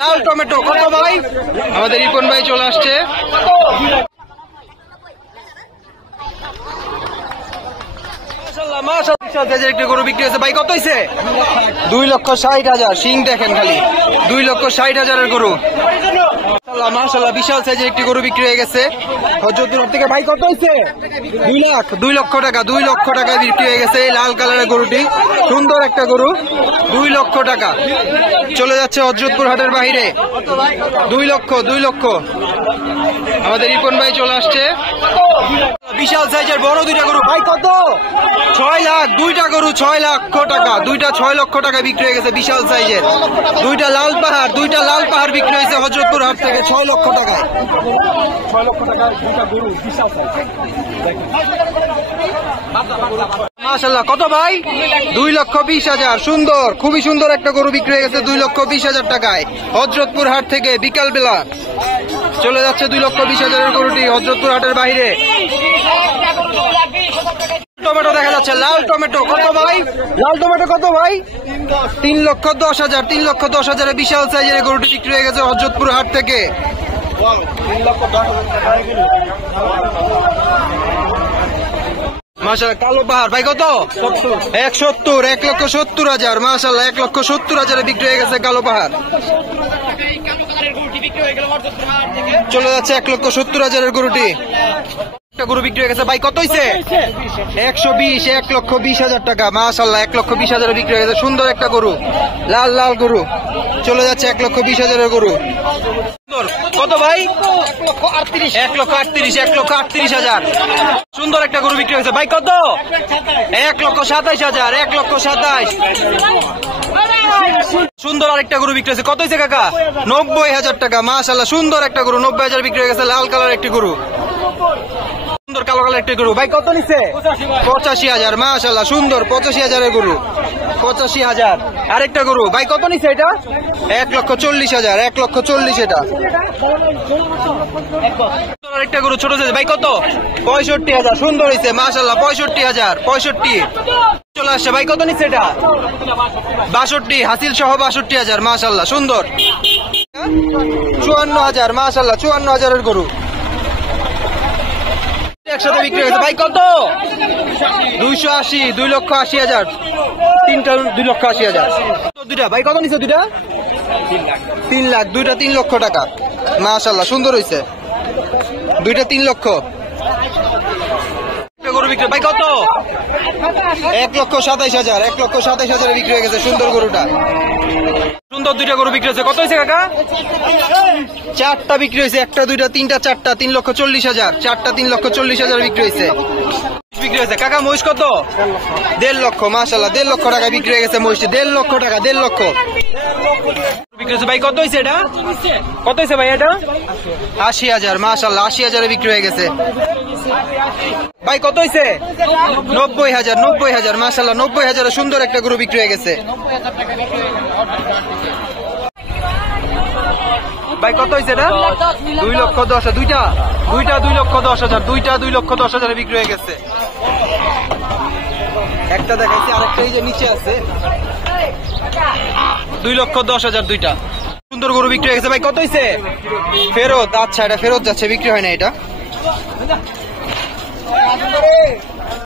লাল tomato কত ভাই? আমাদের রিপন ভাই চলে আসছে। একটি গরু বিক্রি হয়েছে ভাই, কত হয়েছে? 2,60,000। শিং দেখেন খালি, 2,60,000 গরু। মাশাআল্লাহ বিশাল সাইজের একটি গরু বিক্রি হয়ে গেছে হযরতপুর থেকে। ভাই কত হয়েছে? 2 লক্ষ টাকা। 2 লক্ষ টাকায় বিক্রি হয়ে গেছে এই লাল কালারের গরুটি। সুন্দর একটা গরু, 2 লক্ষ টাকা। চলে যাচ্ছে হযরতপুর হাটের বাইরে। 2 লক্ষ। আমাদের রিপন ভাই চলে আসছে। বিশাল সাইজের বড় দুইটা গরু ভাই, কত? 6 লাখ। দুইটা গরু 6 লক্ষ টাকা। দুইটা 6 লক্ষ টাকা বিক্রি হয়ে গেছে বিশাল সাইজের। দুইটা লাল পাহাড় বিক্রি হয়েছে হযরতপুর হাট থেকে 6 লক্ষ টাকায়। 6 লক্ষ টাকার দুইটা গরু বিশাল সাইজ। মাশাআল্লাহ কত ভাই? 2,20,000। সুন্দর, খুবই সুন্দর একটা গরু বিক্রি হয়ে গেছে 2,20,000 টাকায় হযরতপুর হাট থেকে বিকাল বেলা। চলে যাচ্ছে 2,20,000 গরুটি হযরতপুর হাটের বাইরে। টমেটো দেখা যাচ্ছে, লাল টমেটো কত ভাই? লাল টমেটো কত ভাই? 3,10,000। 3,10,000 বিশাল সাইজের গরুটি বিক্রি হয়ে গেছে হযরতপুর হাট থেকে। মাশাআল্লাহ কালো পাহাড় ভাই কত? 170। 1,70,000। মাশাআল্লাহ 1,70,000 বিক্রি হয়ে গেছে কালো পাহাড়। চলে যাচ্ছে 1,70,000 গরুটি। একটা গরু বিক্রি হয়ে গেছে ভাই, কত হয়েছে? 120। 1,20,000 টাকা। মাশাআল্লাহ 1,20,000 বিক্রি হয়ে গেছে। সুন্দর একটা গরু, লাল গরু। চলে যাচ্ছে 1,20,000 গরু। কত ভাই? 1,38,000। 1,38,000। সুন্দর একটা গরু বিক্রি হয়েছে ভাই, কত? 1,27,000। 1,27,000। সুন্দর আরেকটা গরু বিক্রি হয়েছে, কত হয়েছে কাকা? 90,000 টাকা। মাশাআল্লাহ সুন্দর একটা গরু, 90,000 বিক্রি হয়ে গেছে। লাল কালার একটি গরু, সুন্দর কালো কালার একটি গরু ভাই, কত নিচ্ছে? 85,000। মাশাআল্লাহ সুন্দর 85,000 গরু। 85,000। আরেকটা গরু ভাই, কত নিচ্ছে এটা? 1,40,000। 1,40,000 এটা। আরেকটা গরু ছোট সাইজ ভাই, কত? 65,000। সুন্দর হয়েছে মাশাআল্লাহ 65,000। 65 চলে আসছে ভাই, কত নিচ্ছে এটা? 62। হাসিল সহ 62,000। মাশাআল্লাহ সুন্দর। 54,000। মাশাআল্লাহ 54,000 গরু একসাথে বিক্রি হয়েছে ভাই, কত? 280। 2,80,000। তিনটা 2,80,000। দুইটা ভাই কত নিচ্ছে? দুইটা 3 লাখ। দুইটা 3 লক্ষ টাকা। মাশাআল্লাহ সুন্দর হয়েছে। দুইটা 3 লক্ষ। গরু বিক্রি ভাই, কত? 1,27,000। 1,27,000 বিক্রি হয়ে গেছে সুন্দর গরুটা। সুন্দর দুইটা গরু বিক্রি হয়েছে, কত হয়েছে কাকা? 4টা বিক্রি হয়েছে। 1টা 2টা 3টা 4টা 3,40,000। 4টা 3,40,000 বিক্রি হয়েছে। বিক্রি হয়েছে কাকা। মহিষ কত? 1.5 লক্ষ। মাশাআল্লাহ 1.5 লক্ষ টাকা বিক্রি হয়ে গেছে মহিষটি। 1.5 লক্ষ টাকা। 1.5 লক্ষ বিক্রি হয়েছে ভাই, কত হয়েছে এটা? কত হয়েছে ভাই এটা? 80,000। মাশাআল্লাহ 80,000 বিক্রি হয়ে গেছে ভাই। কত হয়েছে? 90,000। 90,000। মাশাআল্লাহ 90,000 সুন্দর একটা গরু বিক্রি হয়ে গেছে ভাই। কত হয়েছে এটা? 2,10,000। দুইটা 2,10,000। দুইটা 2,10,000 বিক্রি হয়ে গেছে। একটা দেখাইছি, আরেকটা এই যে নিচে আছে। 2,10,000 দুইটা। সুন্দর গরু বিক্রি হয়ে গেছে ভাই। কত হয়েছে? ফেরত। আচ্ছা এটা ফেরত যাচ্ছে, বিক্রি হয় না এটা।